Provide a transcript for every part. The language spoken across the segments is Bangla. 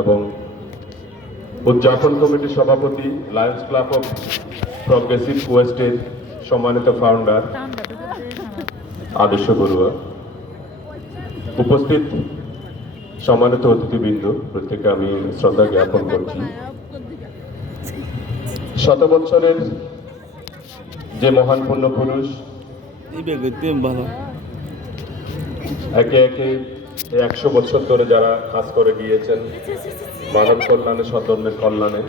এবং উদযাপন কমিটির সভাপতি, লায়ন্স ক্লাব অফ প্রগ্রেসিভ ওয়েস্টের সম্মানিত ফাউন্ডার আদর্শ বড়ুয়া, উপস্থিত সম্মানিত অতিথিবৃন্দ, প্রত্যেকে আমি শ্রদ্ধা জ্ঞাপন করছি। শত বছরের যে মহান পুণ্যপুরুষ একে একে 100 বছর ধরে যারা কাজ করে গিয়েছেন মানব কল্যাণে, সধর্মের কল্যাণে,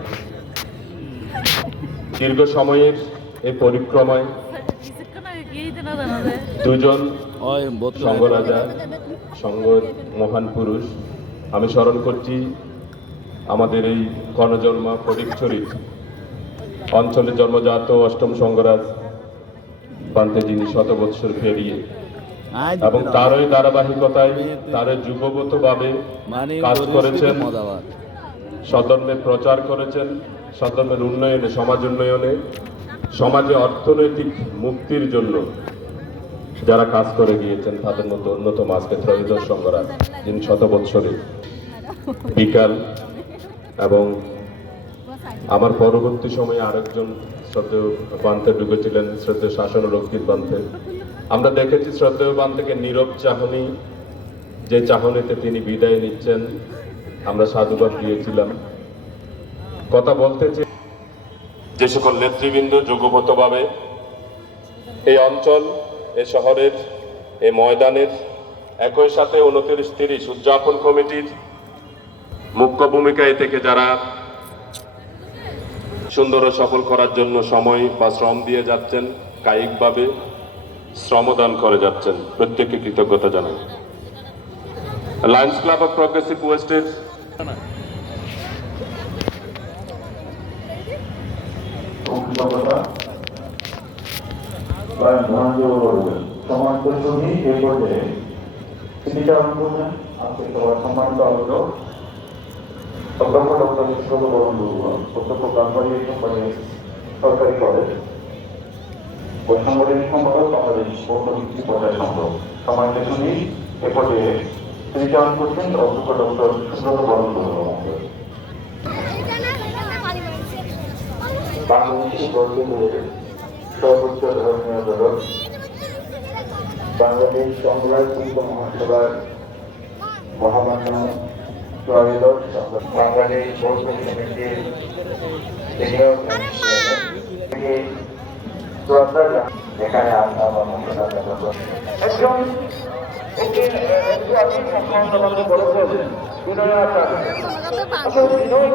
দীর্ঘ সময়ের এই পরিক্রমায় দুজন সংঘরাজা, সংঘ মহান পুরুষ আমি স্মরণ করছি। আমাদের এই কর্ণজন্মা ফটিকছড়ির অঞ্চলে জন্মজাত অষ্টম সংঘরাজ পান্তে, যিনি 100 বৎসর পেরিয়ে এবং তারই ধারাবাহিকতায় তারা যুগগতভাবে কাজ করেছেন, সধর্মের প্রচার করেছেন, সধর্মের উন্নয়নে, সমাজ উন্নয়নে, সমাজে অর্থনৈতিক মুক্তির জন্য যারা কাজ করে গিয়েছেন, তাদের মধ্যে অন্যতম আজকে ত্রয়োদশ সংঘরাজ, যিনি 100 বৎসরে বিকাল। এবং আমার পরবর্তী সময়ে আরেকজন শ্রদ্ধেয় পান্তে ঢুকেছিলেন, শ্রদ্ধেয় শাসন রক্ষিত পান্তে। আমরা দেখেছি শ্রদ্ধেয় পান্তেকে নীরব চাহনি, যে চাহনিতে তিনি বিদায় নিচ্ছেন, আমরা সাধুবাদ দিয়েছিলাম। কথা বলতে যে সকল নেতৃবৃন্দ যুগপতভাবে এই অঞ্চল, এই শহরের, এই ময়দানের, একই সাথে 29-30 উদযাপন কমিটির মুখ্য ভূমিকায় থেকে যারা সুন্দর ও সফল করার জন্য সময় বা শ্রম দিয়ে যাচ্ছেন, কায়িকভাবে শ্রমদান করে যাচ্ছেন, প্রত্যেককে কৃতজ্ঞতা জানাই। লায়ন্স ক্লাব অফ প্রগ্রেসিভ ওয়েস্টের সম্মানিত আলোচক অধ্যক্ষ ডক্টর বিশ্বজিৎ বড়ুয়া, প্রত্যক্ষ কারবারি সরকারি কলেজ ও সাংগঠনিক সম্পাদক বাংলাদেশ বৌদ্ধ ভিত্তি পর্যায় সংঘ, সম্মানিত শুনি এ পর্যায়ে শ্রীচরণ করছেন অধ্যক্ষ ডক্টর সুব্রত বড়ুয়া। বাংলাদেশি বৌদ্ধদের সর্বোচ্চ ধর্মীয় জগৎ বাংলাদেশ সংগ্রাম মহাসভার মহামান্য ত্রয়োদশ বাংলাদেশ বৌদ্ধ সমিতির এখানে একজন বলেছেন বিনয়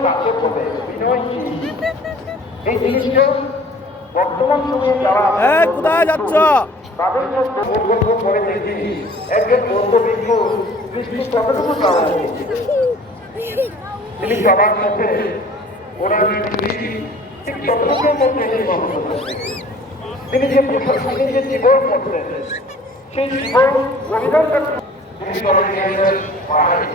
কাকে বলে, বিনয় কি এই জিনিসটা বর্তমান সময়ে যারা কোথায় যাচ্ছ তাদের করে দেখি একজন বৌদ্ধভিক্ষু দৃষ্টি কতটুকু তারা তিনি সবার সাথে ওরা ঠিক ততটুকুর মধ্যে তিনি যে প্রশাসনে যে জীবন করতেন, সেই জীবন অভিযানটা তিনি করে গিয়েছেন পাহাড়ি।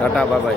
Tata, bye bye.